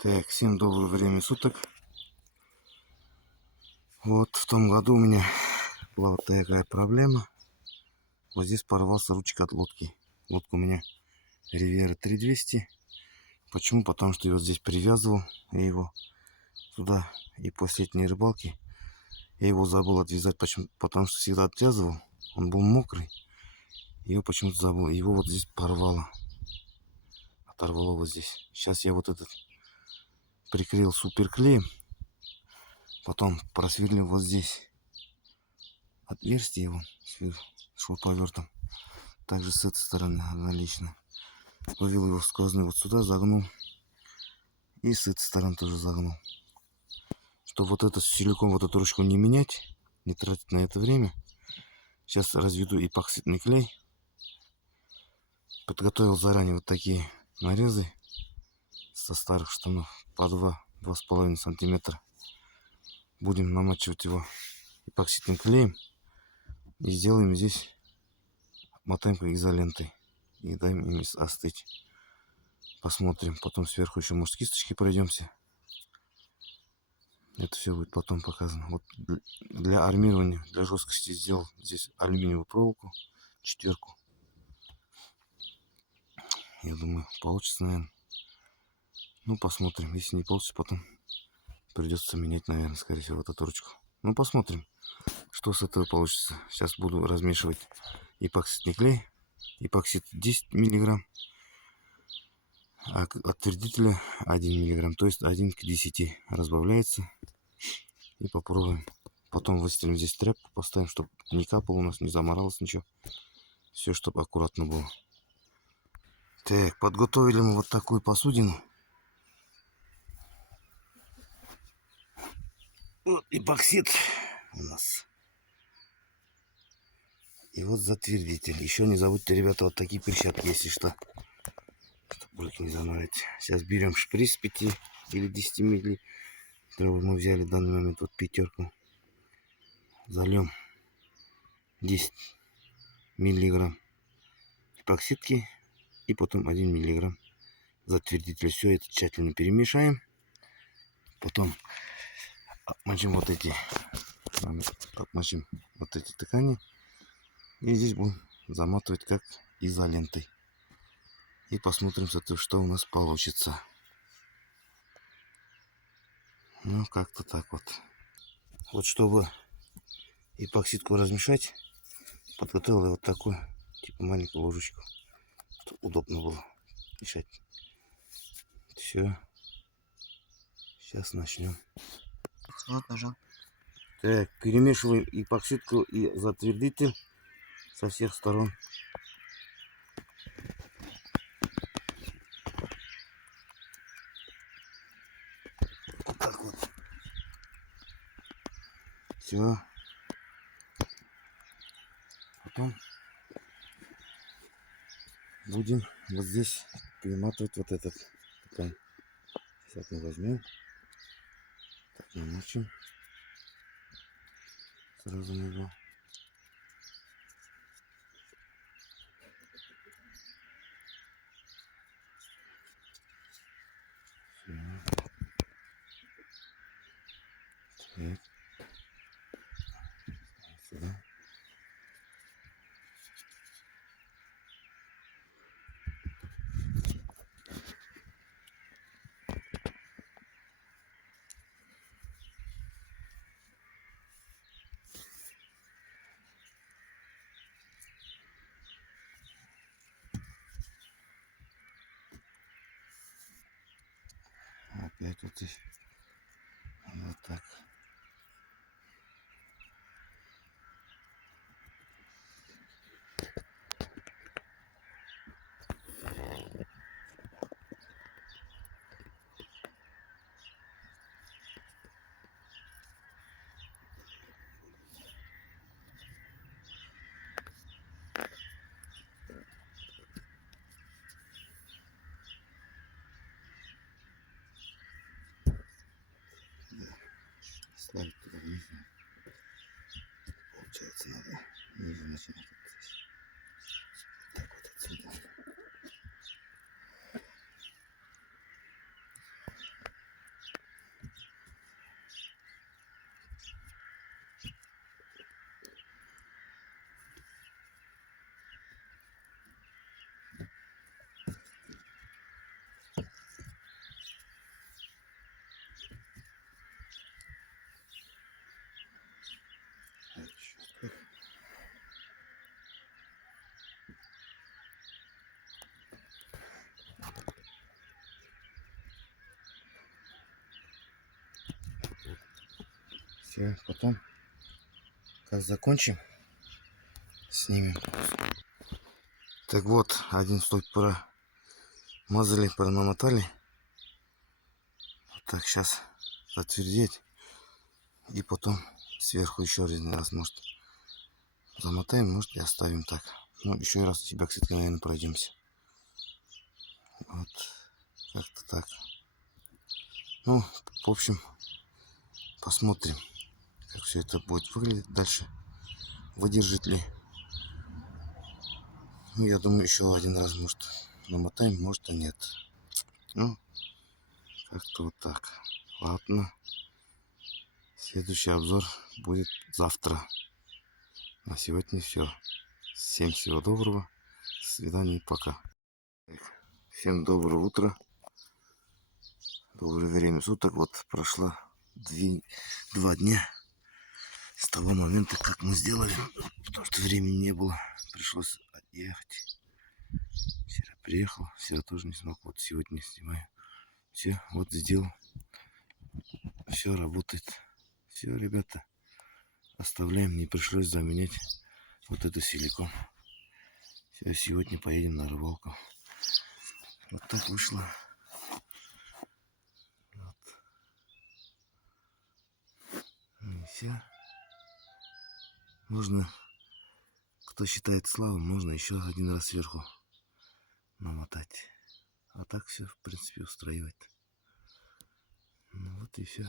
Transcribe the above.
Так, всем доброго времени суток. Вот в том году у меня была вот такая проблема. Вот здесь порвался ручка от лодки. Лодка у меня Ривьера 3200. Почему? Потому что я вот здесь привязывал я его сюда. И после летней рыбалки я его забыл отвязать. Почему? Потому что всегда отвязывал. Он был мокрый. Его почему-то забыл. Его вот здесь порвало. Оторвало вот здесь. Сейчас я вот этот прикрыл суперклеем. Потом просверлил вот здесь отверстие его шуруповертом. Также с этой стороны аналогично. Вывел его в сквозной вот сюда, загнул. И с этой стороны тоже загнул. Чтобы вот этот силикон, вот эту ручку не менять, не тратить на это время. Сейчас разведу эпоксидный клей. Подготовил заранее вот такие нарезы со старых штанов по 2-2,5 сантиметра. Будем намачивать его эпоксидным клеем. И сделаем здесь, мотаем как изолентой. И даем им остыть. Посмотрим. Потом сверху еще, может, кисточки пройдемся. Это все будет потом показано. Вот для армирования, для жесткости сделал здесь алюминиевую проволоку, 4. Я думаю, получится, наверное. Ну, посмотрим. Если не получится, потом придется менять, наверное, скорее всего, вот эту ручку. Ну, посмотрим, что с этого получится. Сейчас буду размешивать эпоксидный клей. Эпоксид 10 миллиграмм, а от твердителя 1 миллиграмм. То есть 1 к 10 разбавляется. И попробуем. Потом выстелим здесь тряпку, поставим, чтобы не капало у нас, не заморалось ничего. Все, чтобы аккуратно было. Так, подготовили мы вот такую посудину. Вот эпоксид у нас. И вот затвердитель. Еще не забудьте, ребята, вот такие перчатки, если что. Чтобы руки не заморать. Сейчас берем шприц 5 или 10 миллилитров. Мы взяли в данный момент вот 5. Зальем 10 миллиграмм эпоксидки. И потом 1 миллиграмм затвердителя. Все это тщательно перемешаем. Потом отмочим вот эти ткани. И здесь будем заматывать как изолентой. И посмотрим, что у нас получится. Ну, как-то так вот. Вот чтобы эпоксидку размешать, подготовил я вот такую, типа маленькую ложечку. Чтобы удобно было мешать. Все. Сейчас начнем. Вот, нажал. Так, перемешиваем эпоксидку и затвердитель со всех сторон. Вот так вот. Все. Потом будем вот здесь перематывать вот этот ткань. Сейчас мы возьмем, так намочим сразу на него. Так. Сюда. Опять вот здесь. Вот так. Ставить туда вниз. Получается, надо ниже начинать. Так вот отсюда. Все, потом, как закончим, снимем. Так вот, один слой промазали, пронамотали. Вот так, сейчас отвердеть. И потом сверху еще один раз, может, замотаем, может, и оставим так. Ну, еще раз у тебя, кстати, наверное, пройдемся. Вот, как-то так. Ну, в общем, посмотрим, как все это будет выглядеть дальше. Выдержит ли. Ну, я думаю, еще один раз, может, намотаем, может, и нет. Ну, как-то вот так. Ладно. Следующий обзор будет завтра. На сегодня все. Всем всего доброго. До свидания и пока. Всем доброе утро. Доброе время суток. Вот прошло 2 дня с того момента, как мы сделали. Потому что времени не было. Пришлось ехать. Вчера приехал. Вчера тоже не смог. Вот сегодня снимаю. Все, вот сделал. Все работает. Все, ребята. Оставляем. Не пришлось заменять вот эту силикон. Все, сегодня поедем на рыбалку. Вот так вышло. Вот. И все. Можно, кто считает славу, можно еще один раз сверху намотать. А так все, в принципе, устраивает. Ну вот и все.